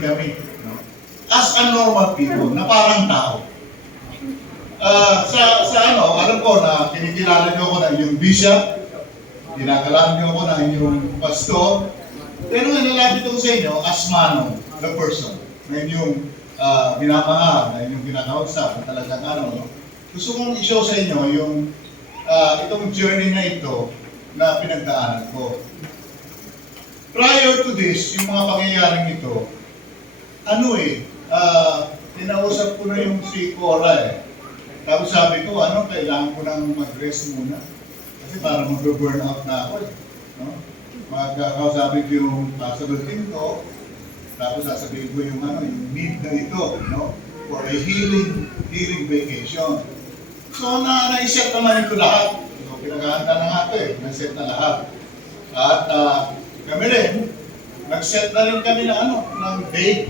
kami. No? As a normal people, na parang tao. Alam ko na kinikilala niyo ako na inyong bishop, kinakalaan niyo ako na inyong pastor, pero nalalapit ko sa inyo as Manong, the person, na inyong minamahal, na inyong kinakausap, na talagang no? Gusto kong i-show sa inyo yung itong journey na ito na pinagdaanan ko. Prior to this, yung mga pangyayaring ito, tinausap ko na yung si Cora . Tapos sabi ko, kailangan ko nang mag-rest muna. Kasi para mag-burn out na ako . No? Magkakausapin ko yung possibility ko, tapos sasabihin ko yung need na ito, no? For a healing vacation. So, na-set naman ito lahat. So, pinag-ahanda na nga ito na-set na lahat. At kami rin, nag-set na rin kami ng date